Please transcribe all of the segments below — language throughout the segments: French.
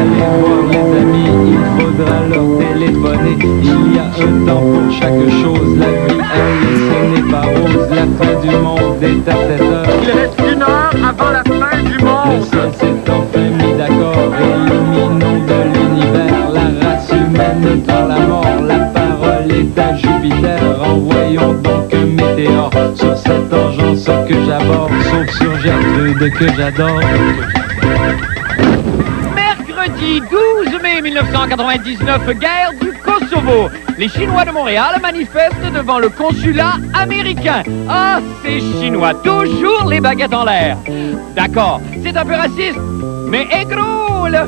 aller voir les amis, il faudra leur téléphoner. Il y a un temps pour chaque chose, la vie elle, ce n'est pas rose. La fin du monde est à 7 heures. Il reste 1 heure avant la fin du Le monde. ciel s'est enfin mis d'accord, éliminons de l'univers la race humaine par la mort. La parole est à Jupiter, envoyons donc un météore sur cette engeance que j'aborde, sauf sur Gertrude que j'adore. Mercredi 12 mai 1999, guerre du Kosovo. Les Chinois de Montréal manifestent devant le consulat américain. Ah, ces Chinois, toujours les baguettes en l'air. D'accord, c'est un peu raciste, mais écroule.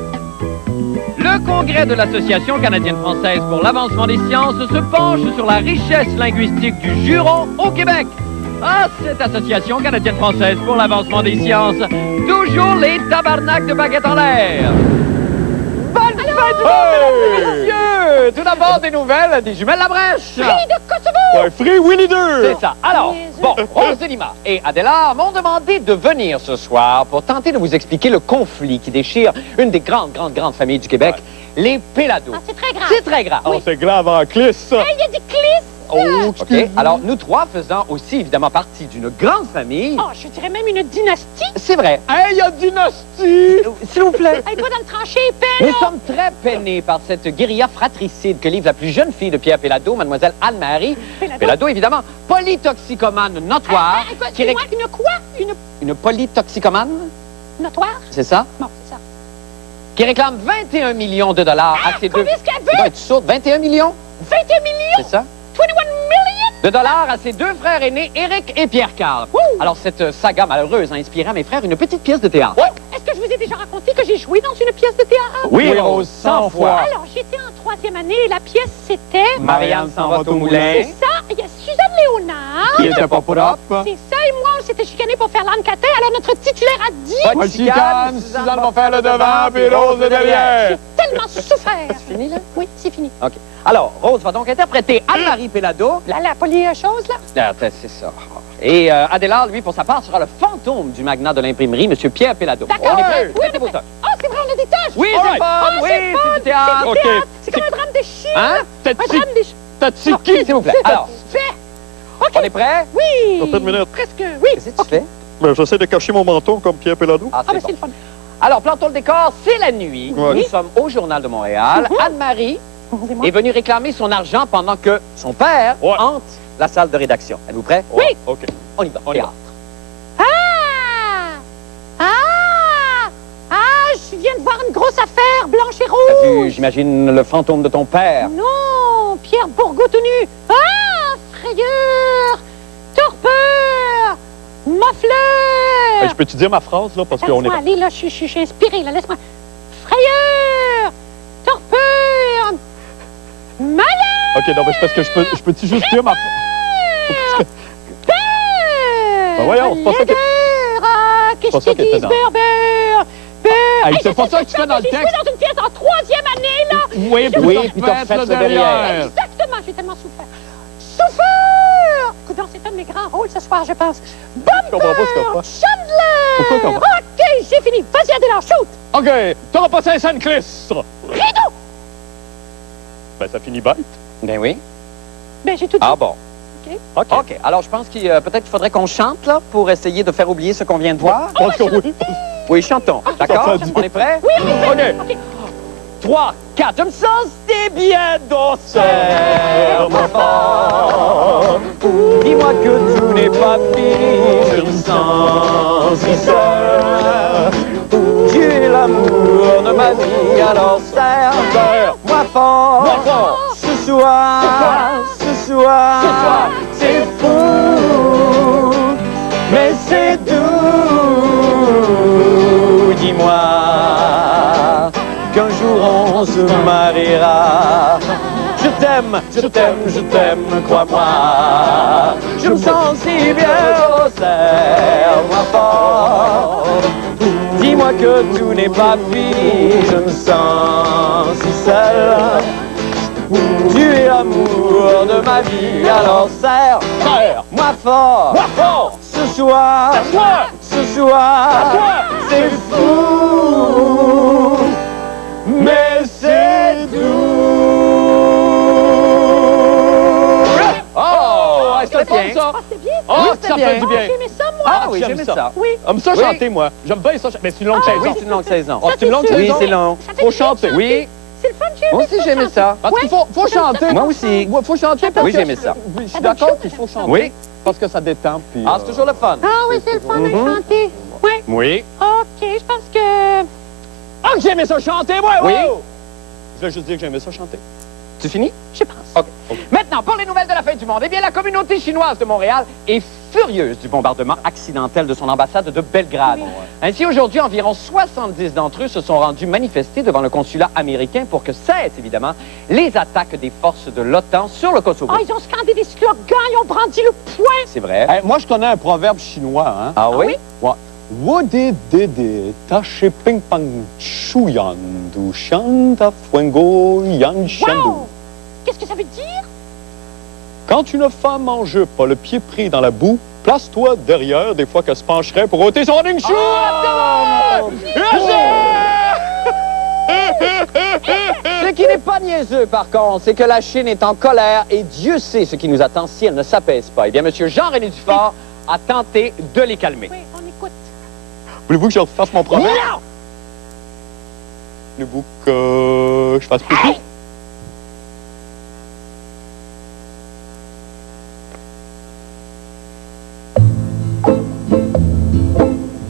Le congrès de l'Association canadienne-française pour l'avancement des sciences se penche sur la richesse linguistique du juron au Québec. Ah, cette association canadienne-française pour l'avancement des sciences, toujours les tabarnaks de baguettes en l'air. Bonne fête du monde, mesdames et messieurs! Tout d'abord, des nouvelles des jumelles Labrèche. Free de Kosovo! Ouais, Free Willy 2! C'est ça. Alors, bon, Rose de Lima et Adela m'ont demandé de venir ce soir pour tenter de vous expliquer le conflit qui déchire une des grandes familles du Québec, les Pélados. Ah, c'est très grave. C'est très grave. Oh, c'est grave en clisse, ça! Hey, il y a des clips! OK. Alors, nous trois faisant aussi évidemment partie d'une grande famille. Oh, je dirais même une dynastie. C'est vrai. Hey, il y a Dynastie! S'il vous plaît. Hey, toi, dans le tranché épais, Nous sommes très peinés par cette guérilla fratricide que livre la plus jeune fille de Pierre Pellado, mademoiselle Anne-Marie. Pellado, évidemment, polytoxicomane notoire. qui Dis-moi, une quoi? Une polytoxicomane, Notoire? c'est ça? Bon, c'est ça. Qui réclame 21 millions de dollars à ses deux... Combien est-ce qu'elle Tu dois veut? être sourde, 21 millions? 21 millions? C'est ça? 21 millions? De dollars à ses deux frères aînés, Éric et Pierre-Carl. Alors, cette saga malheureuse a inspiré à mes frères une petite pièce de théâtre. Est-ce que je vous ai déjà raconté que j'ai joué dans une pièce de théâtre? Oui, Rose, 100 fois. Alors, j'étais en 3e année et la pièce, c'était... Marianne s'en va au moulin. C'est ça, il y a Suzanne Léonard. Qui était pas propre. C'est ça, et moi, on s'était chicanés pour faire l'âne catin. Alors, notre titulaire a dit... Moi, chicane, Suzanne va faire le devant, puis Rose le derrière. J'ai tellement souffert. C'est fini, là? Oui, c'est fini. OK. Alors, Rose va donc interpréter Anne-Marie Pellado. La poly-chose, là? Ah, c'est ça. Et Adélard, lui, pour sa part, sera le fantôme du magnat de l'imprimerie, M. Pierre Pellado. D'accord. On est prêts? Oui, Mettez vos toques. Ah, c'est vrai, on a des tâches. Oui, c'est fun! Ah, Oui, c'est fun, c'est du théâtre. OK. C'est comme un drame de chien. Hein? Un drame de chien. T'as Qui, s'il vous plaît? Alors, Fait. OK. on est prêts? Oui. Attends une minute. Presque, oui. Qu'est-ce que tu fais? Ben, j'essaie de cacher mon menton comme Pierre Pellado. Ah, Ah, mais c'est c'est bon. le fun. Alors, plantons le décor, c'est la nuit. Ouais. Nous sommes au Journal de Montréal. Anne-Marie Dis-moi. est venue réclamer son argent pendant que son père Ouais. hante la salle de rédaction. Êtes-vous prêts? Oui. OK. On y va. On y va. Théâtre. Je viens de voir une grosse affaire, blanche et T'as vu, rouge. j'imagine, le fantôme de ton père. Non, Pierre Bourgault tenu. Ah, frayeur, torpeur, mafleur. Hey, je peux-tu dire ma phrase, là, parce qu'on est... Laisse-moi aller, là, je suis inspirée, là, laisse-moi. Frayeur, torpeur, malheur. OK, non, mais c'est parce que je peux-tu juste dire ma phrase? Ben voyons, c'est pas ça que... Ah, qu'est-ce pas ça que tu qu'elle dis, fait dans- beurre. Hey, c'est pas ça que tu fais dans le J'ai texte. joué dans une pièce en 3e année, là. Oui, puis t'as fait le derrière. Exactement, j'ai tellement souffert. Souffert! Coudonc, c'est un de mes grands rôles ce soir, je pense. Je comprends pas ce qu'on Bumper! fait. Chandler! Pourquoi qu'on va? OK, j'ai fini. Vas-y, Adélard, shoot! OK, t'auras pas 500 clistres. Rideau! Ben, ça finit bête. Ben oui. Ben, j'ai tout dit. Ah bon. OK. OK. Alors, je pense qu'il peut-être qu'il faudrait qu'on chante, là, pour essayer de faire oublier ce qu'on vient de voir. Parce que oui. Oui, chantons. D'accord? ça dit. On est prêts? Oui, oui, OK. OK. 3, 4, je me sens si bien docile, ma femme. Dis-moi que tout n'est pas fini, je me sens si seul. Tu es l'amour de ma vie, alors serre-moi fort. Ce soir, c'est fou, mais c'est doux. Dis-moi qu'un jour on se mariera. Je t'aime, crois-moi. Je me sens si bien, oh, serre-moi fort. Dis-moi que tout n'est pas fini, je me sens si seul. Tu es l'amour de ma vie, alors serre-moi fort. Ce soir, c'est fou, bien. fait du bien. J'aimais ça, moi. Ah oui, j'aime j'aimais ça. ça. Oui. J'aime ça Oui. chanter, moi. J'aime bien ça. Mais c'est une longue saison. Oui, c'est une longue saison. Ah, c'est une longue Ça, saison? Oui, c'est long. Ça fait Faut du bien de chanter. Oui. C'est le fun, j'ai Moi aussi, j'aimais ça. Parce qu'il faut chanter. Moi aussi. Ouais, faut chanter parce Oui, que j'aimais ça. Je suis d'accord qu'il faut chanter. Oui. Parce que ça détend. Puis, Ah, c'est toujours le fun. Ah oui, c'est le fun de chanter. Oui. Oui. OK, je pense que... Ah, que j'aimais ça chanter, moi! Oui. Je voulais juste dire que j'aimais ça chanter. Tu finis? Je pense. OK. Maintenant, pour les nouvelles de la fin du monde, eh bien, la communauté chinoise de Montréal est furieuse du bombardement accidentel de son ambassade de Belgrade. Ainsi, aujourd'hui, environ 70 d'entre eux se sont rendus manifester devant le consulat américain pour que cessent, évidemment, les attaques des forces de l'OTAN sur le Kosovo. Ah, ils ont scandé des slogans, ils ont brandi le poing. C'est vrai. Moi, je connais un proverbe chinois, hein? Ah oui? Ouais. Wodi dede tache ping pang chuyan du shanta fuengo yan shandu. Wow! Qu'est-ce que ça veut dire? Quand une femme mange pas le pied pris dans la boue, place-toi derrière des fois qu'elle se pencherait pour ôter son ring shoe. Ce qui n'est pas niaiseux, par contre, c'est que la Chine est en colère et Dieu sait ce qui nous attend si elle ne s'apaise pas. Eh bien, M. Jean-René Dufort a tenté de les calmer. Oui, on écoute. Voulez-vous que je refasse mon proverbe? Non! Voulez-vous que je fasse plus Hey!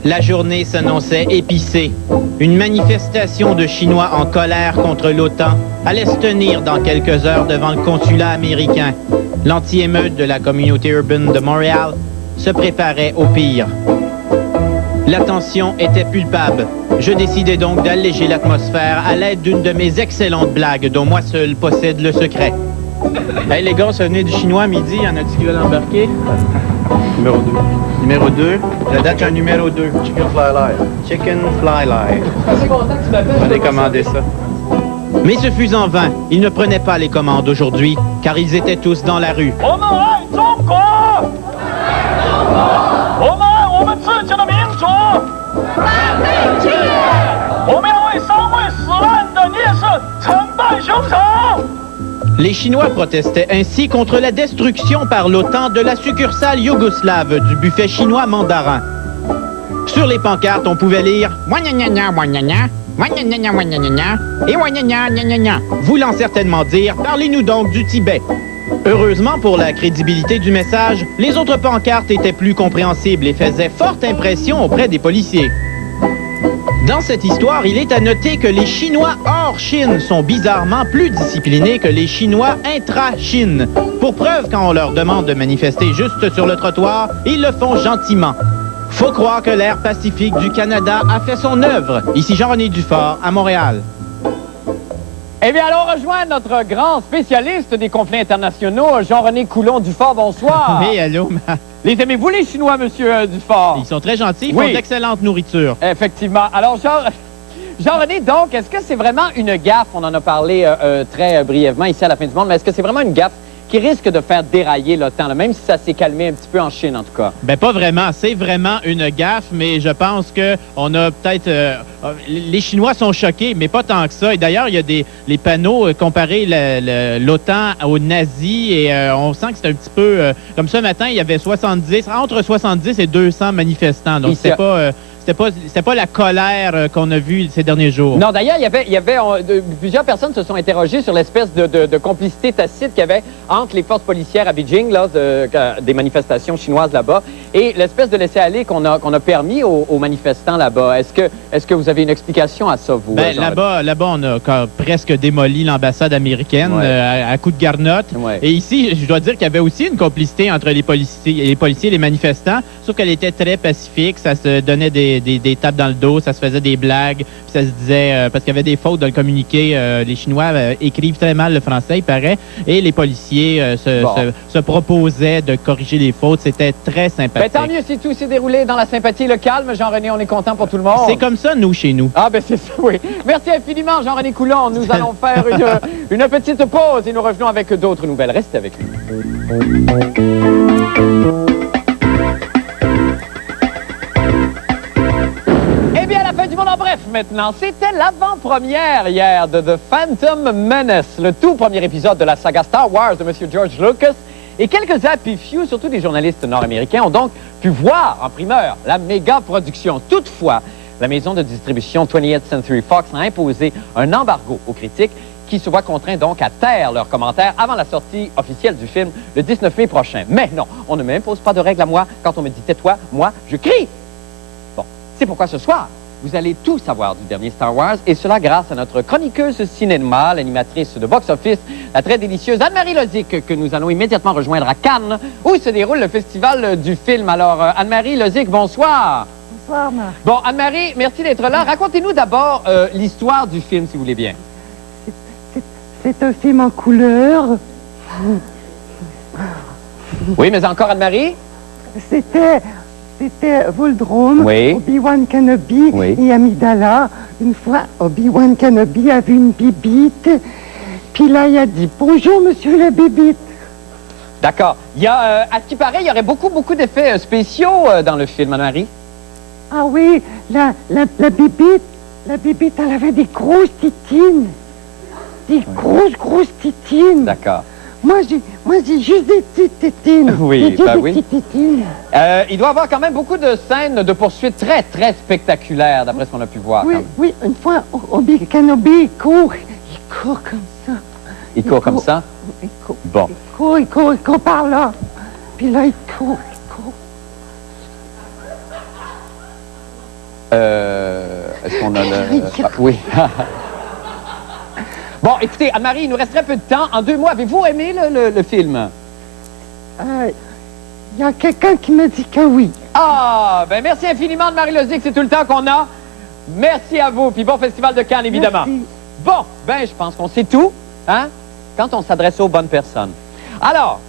La journée s'annonçait épicée. Une manifestation de Chinois en colère contre l'OTAN allait se tenir dans quelques heures devant le consulat américain. L'anti-émeute de la communauté urbaine de Montréal se préparait au pire. La tension était palpable. Je décidai donc d'alléger l'atmosphère à l'aide d'une de mes excellentes blagues dont moi seul possède le secret. Hey les gars, ça venait du chinois à midi, y en a-tu qui veulent embarquer? Numéro 2. Numéro 2. La date un numéro 2. Chicken Fly Live. Chicken Fly Live. Je suis content que tu m'appelles. On allait commander ça. Mais ce fut en vain. Ils ne prenaient pas les commandes aujourd'hui, car ils étaient tous dans la rue. Les Chinois protestaient ainsi contre la destruction par l'OTAN de la succursale yougoslave du buffet chinois mandarin. Sur les pancartes, on pouvait lire « Ouagnagna, ouagnagna, ouagnagna, ouagnagna, et ouagnagna, ouagnagna », voulant certainement dire « Parlez-nous donc du Tibet ». Heureusement pour la crédibilité du message, les autres pancartes étaient plus compréhensibles et faisaient forte impression auprès des policiers. Dans cette histoire, il est à noter que les Chinois hors Chine sont bizarrement plus disciplinés que les Chinois intra-Chine. Pour preuve, quand on leur demande de manifester juste sur le trottoir, ils le font gentiment. Faut croire que l'ère pacifique du Canada a fait son œuvre. Ici Jean-René Dufort, à Montréal. Eh bien, allons rejoindre notre grand spécialiste des conflits internationaux, Jean-René Coulon-Dufort. Bonsoir. Hey, allô, Les aimez-vous, les Chinois, monsieur Dufort? ils sont très gentils, ils Oui. font d'excellente nourriture. Effectivement. Alors, Jean-René, donc, est-ce que c'est vraiment une gaffe? On en a parlé très brièvement ici à la fin du monde, mais est-ce que c'est vraiment une gaffe qui risque de faire dérailler l'OTAN, là, même si ça s'est calmé un petit peu en Chine, en tout cas? Ben pas vraiment, c'est vraiment une gaffe, mais je pense que on a peut-être... les Chinois sont choqués, mais pas tant que ça. Et d'ailleurs, il y a les panneaux comparer l'OTAN aux nazis, et on sent que c'est un petit peu... comme ce matin, il y avait entre 70 et 200 manifestants, donc c'était pas la colère qu'on a vue ces derniers jours. Non, d'ailleurs, plusieurs personnes se sont interrogées sur l'espèce de complicité tacite qu'il y avait entre les forces policières à Beijing, là, des manifestations chinoises là-bas, et l'espèce de laisser-aller qu'on a permis aux manifestants là-bas. Est-ce que vous avez une explication à ça, vous? Ben, là-bas, on a presque démoli l'ambassade américaine à coups de garnotte. Ouais. Et ici, je dois dire qu'il y avait aussi une complicité entre les policiers et les manifestants, sauf qu'elle était très pacifique, ça se donnait des tapes dans le dos, ça se faisait des blagues, puis ça se disait, parce qu'il y avait des fautes dans le communiqué, les Chinois écrivent très mal le français, il paraît, et les policiers se proposaient de corriger les fautes, c'était très sympathique. Ben, tant mieux si tout s'est déroulé dans la sympathie et le calme, Jean-René, on est content pour tout le monde. C'est comme ça, nous, chez nous. Ah, ben c'est ça, oui. Merci infiniment, Jean-René Coulon. Nous allons faire une petite pause et nous revenons avec d'autres nouvelles. Restez avec nous. Eh bien, la fin du monde en bref maintenant. C'était l'avant-première hier de The Phantom Menace, le tout premier épisode de la saga Star Wars de M. George Lucas. Et quelques happy few, surtout des journalistes nord-américains, ont donc pu voir en primeur la méga production. Toutefois, la maison de distribution 20th Century Fox a imposé un embargo aux critiques qui se voient contraints donc à taire leurs commentaires avant la sortie officielle du film le 19 mai prochain. Mais non, on ne m'impose pas de règles à moi. Quand on me dit « tais-toi », moi, je crie. Bon, c'est pourquoi ce soir, vous allez tout savoir du dernier Star Wars, et cela grâce à notre chroniqueuse cinéma, l'animatrice de box-office, la très délicieuse Anne-Marie Lozic, que nous allons immédiatement rejoindre à Cannes, où se déroule le festival du film. Alors, Anne-Marie Lozic, bonsoir. Bonsoir, Marc. Bon, Anne-Marie, merci d'être là. Racontez-nous d'abord l'histoire du film, si vous voulez bien. C'est un film en couleur. Oui, mais encore Anne-Marie? C'était Voldrome, Oui. Obi-Wan Kenobi Oui. et Amidala. Une fois, Obi-Wan Kenobi a vu une bibite, puis là, il a dit « Bonjour, monsieur la bibite ». D'accord. Il y a, à ce qui paraît, il y aurait beaucoup d'effets spéciaux dans le film, Anne-Marie. Ah oui, la bibite, elle avait des grosses tétines. Des grosses tétines. D'accord. Moi, j'ai juste des petites tétines. Oui, J'ai ben des oui. petites tétines. Il doit y avoir quand même beaucoup de scènes de poursuites très spectaculaires, d'après ce qu'on a pu voir. Oui, quand même. oui, une fois, Obi Kenobi, il court comme ça. Il court comme ça? Il court. Bon. Il court par là. Puis là, il court. Est-ce qu'on a le... Ah, oui. Bon, écoutez, Anne-Marie, il nous reste très peu de temps. En 2 mois, avez-vous aimé le film? Il y a quelqu'un qui me dit que oui. Ah, ben merci infiniment de Marie Lozic, c'est tout le temps qu'on a. Merci à vous, puis bon festival de Cannes, évidemment. Merci. Bon, ben je pense qu'on sait tout, hein, quand on s'adresse aux bonnes personnes. Alors,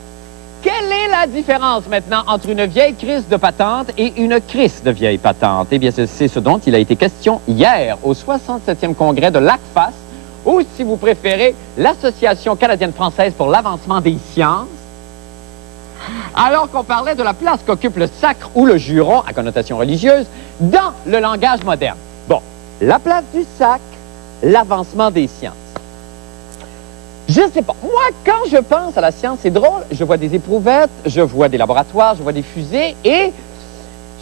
quelle est la différence maintenant entre une vieille crise de patente et une crise de vieille patente? Eh bien, c'est ce dont il a été question hier au 67e congrès de l'ACFAS, ou, si vous préférez, l'Association canadienne-française pour l'avancement des sciences, alors qu'on parlait de la place qu'occupe le sacre ou le juron, à connotation religieuse, dans le langage moderne. Bon, la place du sacre, l'avancement des sciences. Je ne sais pas. Moi, quand je pense à la science, c'est drôle. Je vois des éprouvettes, je vois des laboratoires, je vois des fusées et...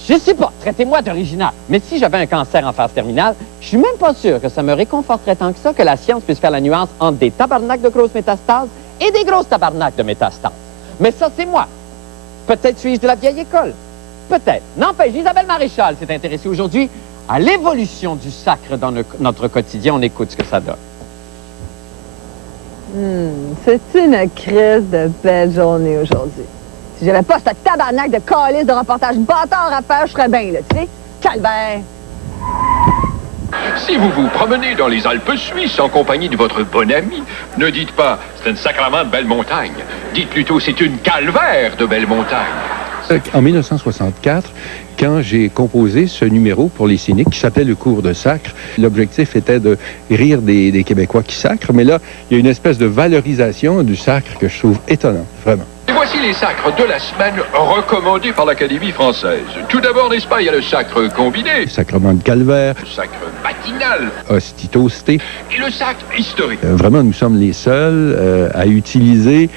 Je sais pas, traitez-moi d'original. Mais si j'avais un cancer en phase terminale, je suis même pas sûr que ça me réconforterait tant que ça que la science puisse faire la nuance entre des tabarnaks de grosses métastases et des grosses tabarnaks de métastases. Mais ça, c'est moi. Peut-être suis-je de la vieille école. Peut-être. N'empêche, Isabelle Maréchal s'est intéressée aujourd'hui à l'évolution du sacre dans notre quotidien. On écoute ce que ça donne. C'est une crise de belle journée aujourd'hui. Si j'avais pas ce tabarnak de calice de reportage bâtard à faire, je serais bien, là, tu sais. Calvaire. Si vous vous promenez dans les Alpes suisses en compagnie de votre bon ami, ne dites pas « c'est une sacrement de belle montagne ». Dites plutôt « c'est une calvaire de belle montagne ». En 1964, quand j'ai composé ce numéro pour les cyniques qui s'appelait le cours de sacre, l'objectif était de rire des Québécois qui sacrent, mais là, il y a une espèce de valorisation du sacre que je trouve étonnante, vraiment. Et voici les sacres de la semaine recommandés par l'Académie française. Tout d'abord, n'est-ce pas, il y a le sacre combiné, Le sacrement de calvaire, le sacre matinal hostie toastée. et le sacre historique. Vraiment, nous sommes les seuls à utiliser,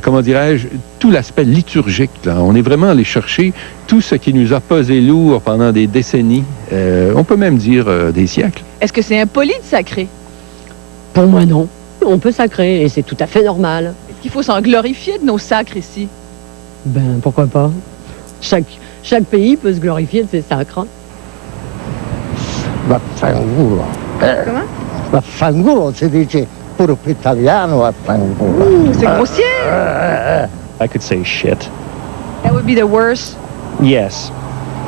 comment dirais-je, tout l'aspect liturgique. Là. On est vraiment allé chercher tout ce qui nous a pesé lourd pendant des décennies, on peut même dire des siècles. Est-ce que c'est impoli de sacrer? Pour moi, non. On peut sacrer et c'est tout à fait normal. Est-ce qu'il faut s'en glorifier de nos sacres ici? Ben, pourquoi pas? Chaque pays peut se glorifier de ses sacres. Vaffanculo. Comment? Vaffanculo si dice pure più italiano, vaffanculo. C'est grossier. I could say shit. That would be the worst. Yes.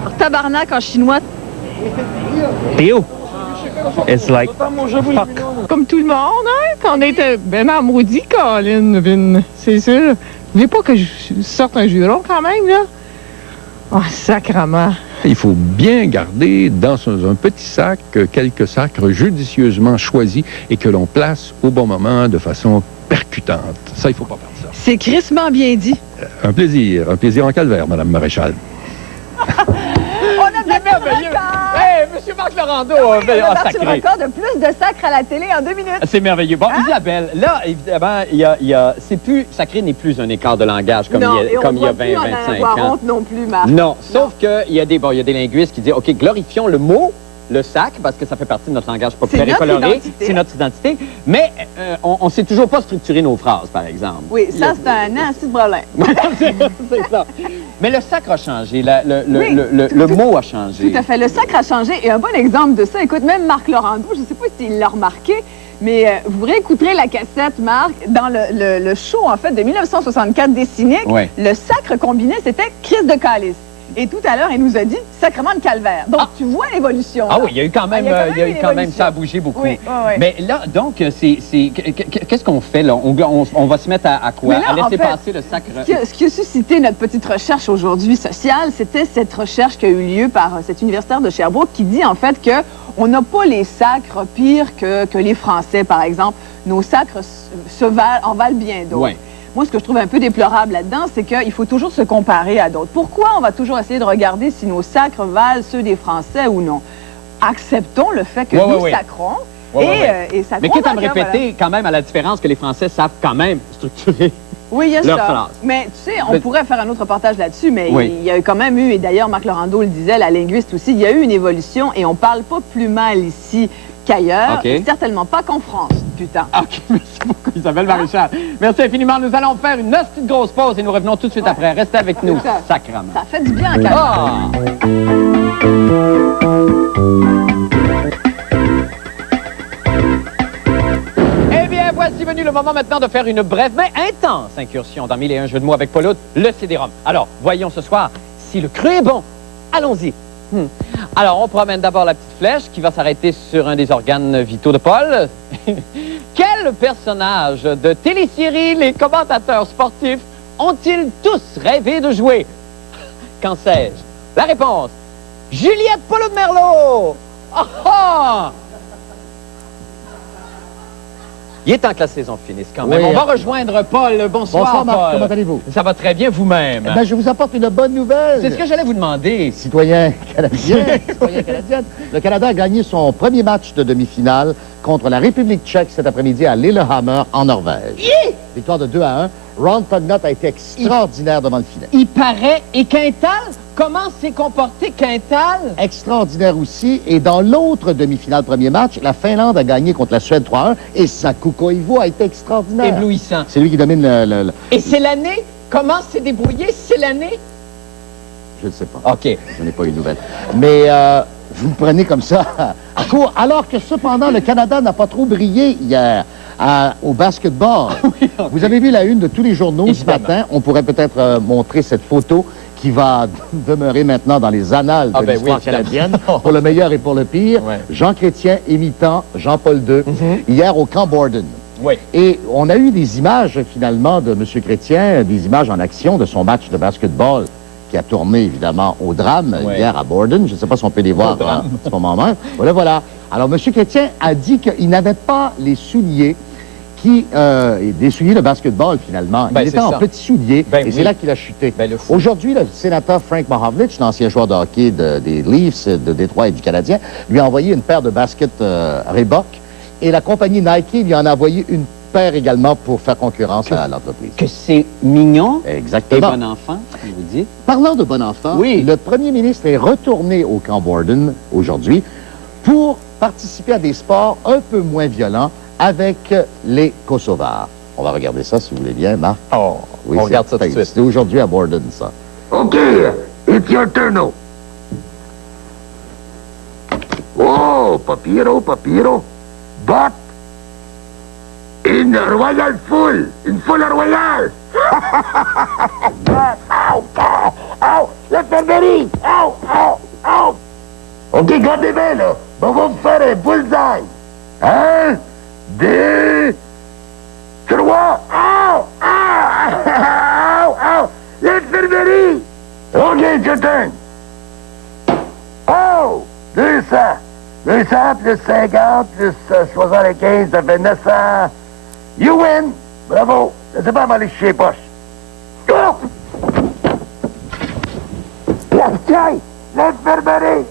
Alors, tabarnak en chinois, Ew. It's like fuck. Comme tout le monde, hein? Qu'on était ben maudit, Colin, Vin. C'est sûr. Vous voulez pas que je sorte un juron quand même, là? Oh, sacrement. Il faut bien garder dans un petit sac quelques sacres judicieusement choisis et que l'on place au bon moment de façon percutante. Ça, il faut pas perdre ça. c'est crissement bien dit. Un plaisir en calvaire, Madame Maréchal. On a de la merveilleux. Hey, monsieur Marc Laurando On a a battu le sacré. record de plus de sacres à la télé en 2 minutes. C'est merveilleux. Bon, Hein? Isabelle, là, évidemment, c'est plus, sacré n'est plus un écart de langage comme non, il y a, comme il y a 20, plus en 25 avoir ans. honte non plus, Marc. Non, sauf qu'il y a des linguistes qui disent, OK, glorifions le mot, le sacre, parce que ça fait partie de notre langage populaire et notre coloré. identité. C'est notre identité. Mais on ne sait toujours pas structurer nos phrases, par exemple. Oui, ça, c'est un assez de problème. C'est ça. Mais le sacre a changé, Oui, le mot a changé. Tout à fait. Le sacre a changé. Et un bon exemple de ça, écoute, même Marc Laurando, je ne sais pas s'il l'a remarqué, mais vous réécouterez la cassette, Marc, dans le show, en fait, de 1964 des Cyniques. Ouais. Le sacre combiné, c'était Christ de Calice. Et tout à l'heure, il nous a dit sacrement de calvaire. Donc, tu vois l'évolution. Ah là. oui, il y a eu quand même, ça a bougé beaucoup. Oui, oui, oui. Mais là, donc, qu'est-ce qu'on fait, là? On va se mettre à quoi? Mais là, À laisser en fait, passer le sacre? Ce qui a suscité notre petite recherche aujourd'hui sociale, c'était cette recherche qui a eu lieu par cet universitaire de Sherbrooke qui dit en fait qu'on n'a pas les sacres pires que les Français, par exemple. Nos sacres en valent bien d'autres. Ouais. Moi, ce que je trouve un peu déplorable là-dedans, c'est qu'il faut toujours se comparer à d'autres. Pourquoi on va toujours essayer de regarder si nos sacres valent ceux des Français ou non? Acceptons le fait que nous sacrons et sacrons. Mais quitte à me répéter quand même à la différence que les Français savent quand même structurer. Oui, il y a leur ça. phrase. Mais tu sais, on pourrait faire un autre reportage là-dessus, mais il y a quand même eu, et d'ailleurs Marc Laurando le disait, la linguiste aussi, il y a eu une évolution et on parle pas plus mal ici qu'ailleurs, et certainement pas qu'en France, putain. OK, merci beaucoup Isabelle Maréchal. Merci infiniment. Nous allons faire une petite grosse pause et nous revenons tout de suite après. Restez avec nous, sacrément. Ça fait du bien à calme. Eh bien, voici venu le moment maintenant de faire une brève mais intense incursion dans 1001 jeux de mots avec Paul Hout, le CD-ROM. Alors, voyons ce soir si le cru est bon. Allons-y. Alors, on promène d'abord la petite flèche qui va s'arrêter sur un des organes vitaux de Paul. Quel personnage de télésérie les commentateurs sportifs ont-ils tous rêvé de jouer? Qu'en sais-je? La réponse, Juliette Polo de Merlot! Ah ah! Il est temps que la saison finisse quand même. Oui, On va rejoindre Paul. Bonsoir, Bonsoir, Marc. Paul. Comment allez-vous? Ça va très bien vous-même. Eh bien, je vous apporte une bonne nouvelle. C'est ce que j'allais vous demander. Citoyen canadien, citoyen canadienne, le Canada a gagné son premier match de demi-finale contre la République tchèque cet après-midi à Lillehammer, en Norvège. Victoire de 2-1. Ron Tugnutt a été extraordinaire devant le filet. Il paraît. Et Quintal? Comment s'est comporté Quintal? Extraordinaire aussi. Et dans l'autre demi-finale, premier match, la Finlande a gagné contre la Suède 3-1 et Saku Koivu a été extraordinaire. Éblouissant. C'est lui qui domine le... Et c'est l'année? Comment s'est débrouillé? C'est l'année? Je ne sais pas. OK. Je n'ai pas eu de nouvelles. Mais vous me prenez comme ça à court. Alors que cependant, le Canada n'a pas trop brillé hier au basketball. Oui, okay. Vous avez vu la une de tous les journaux ce matin. On pourrait peut-être montrer cette photo qui va demeurer maintenant dans les annales de l'histoire canadienne, pour le meilleur et pour le pire. Ouais. Jean Chrétien imitant Jean-Paul II, hier au camp Borden. Oui. Et on a eu des images, finalement, de M. Chrétien, des images en action de son match de basketball qui a tourné, évidemment, au drame hier à Borden. Je ne sais pas si on peut les voir à ce moment-là. Voilà. Alors, M. Chrétien a dit qu'il n'avait pas les souliers des souliers de basketball, finalement. Il était en petits souliers, et c'est là qu'il a chuté. Aujourd'hui, le sénateur Frank Mahovlich, l'ancien joueur de hockey des Leafs de Détroit et du Canadien, lui a envoyé une paire de baskets Reebok, et la compagnie Nike lui en a envoyé une paire également pour faire concurrence à l'entreprise. Que c'est mignon. Exactement. Et bon enfant, vous dites. Parlant de bon enfant, le premier ministre est retourné au camp Borden aujourd'hui pour participer à des sports un peu moins violents avec les Kosovars. On va regarder ça, si vous voulez bien, Marc. Oh, oui, on regarde ça tout de suite. C'était aujourd'hui à Borden, ça. OK, it's your turn now. Oh, papiro. But in royal full, in full royal. Ow, l'infirmerie. Ow. OK, gardez bien, là. On va vous faire un bullseye. 1, 2, 3. Ow. L'infirmerie. OK, it's your turn. Oh, 200. 200 plus 50 plus 75, ça fait 900. You win. Bravo. Je sais pas m'aller chez les poches. La bataille. L'infirmerie.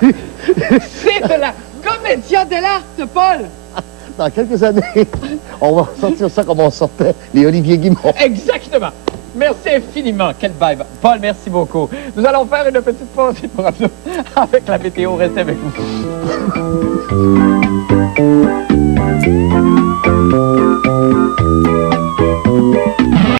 C'est de la commedia dell'arte, Paul! Dans quelques années, on va sortir ça comme on sortait les Olivier Guimond. Exactement! Merci infiniment. Quel vibe. Paul, merci beaucoup. Nous allons faire une petite pause pour avec la météo. Restez avec nous.